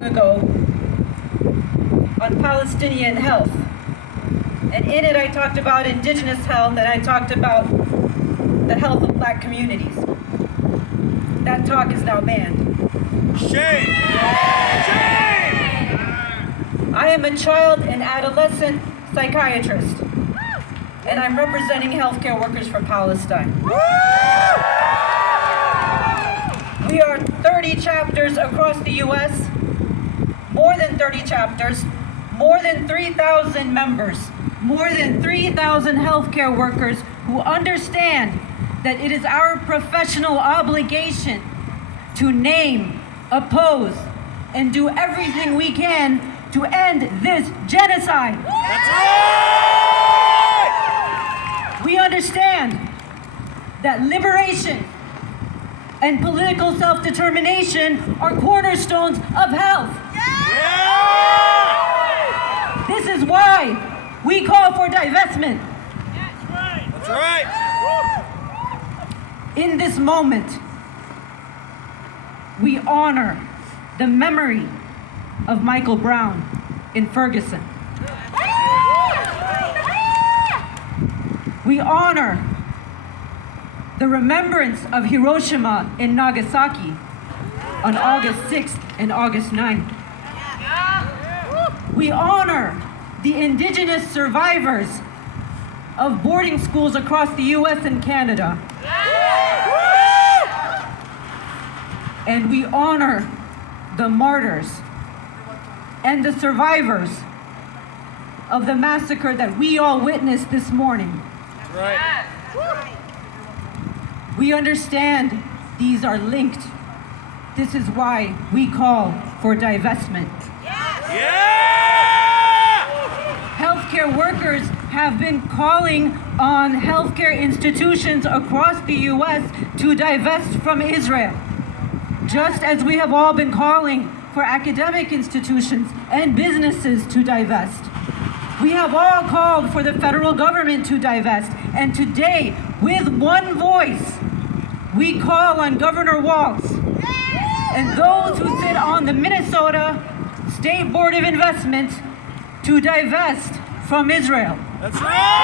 ago on Palestinian health. And in it I talked about indigenous health and I talked about the health of black communities. That talk is now banned. Shame! Shame! I am a child and adolescent psychiatrist, and I'm representing healthcare workers for Palestine. We are 30 chapters across the U.S., more than 30 chapters, more than 3,000 members, more than 3,000 healthcare workers who understand that it is our professional obligation to name, oppose, and do everything we can to end this genocide. That's right! We understand that liberation and political self-determination are cornerstones of health. Yeah! This is why we call for divestment. That's right! In this moment, we honor the memory of Michael Brown in Ferguson. We honor the remembrance of Hiroshima and Nagasaki on August 6th and August 9th. We honor the indigenous survivors of boarding schools across the US and Canada. And we honor the martyrs and the survivors of the massacre that we all witnessed this morning. That's right. We understand these are linked. This is why we call for divestment. Yeah! Healthcare workers have been calling on healthcare institutions across the U.S. to divest from Israel, just as we have all been calling for academic institutions and businesses to divest. We have all called for the federal government to divest, and today, with one voice, we call on Governor Walz and those who sit on the Minnesota State Board of Investment to divest from Israel. That's right!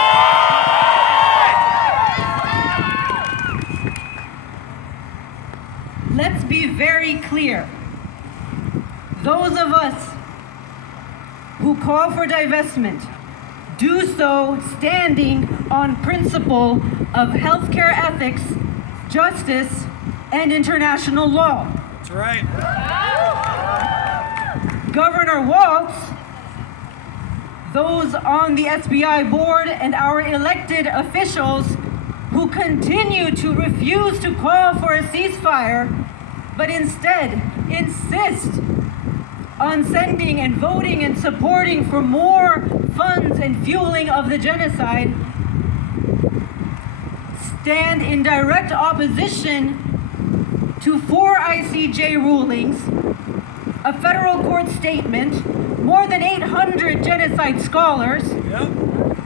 Let's be very clear. Those of us who call for divestment do so standing on principle of healthcare ethics, justice, and international law. That's right. Governor Walz, those on the SBI board, and our elected officials who continue to refuse to call for a ceasefire, but instead insist on sending and voting and supporting for more funds and fueling of the genocide, stand in direct opposition to 4 ICJ rulings, a federal court statement, more than 800 genocide scholars,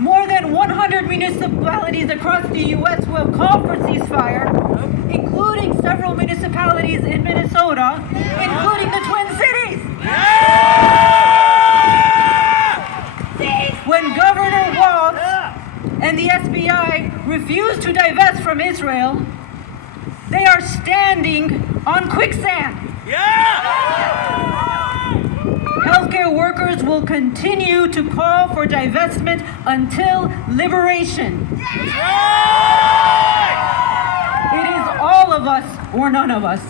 more than 100 municipalities across the U.S. who have called for ceasefire, including several municipalities in Minnesota, including the Twin Cities. When Governor Walz and the SBI refuse to divest from Israel, they are standing on quicksand. Healthcare workers will continue to call for divestment until liberation. It is all of us or none of us.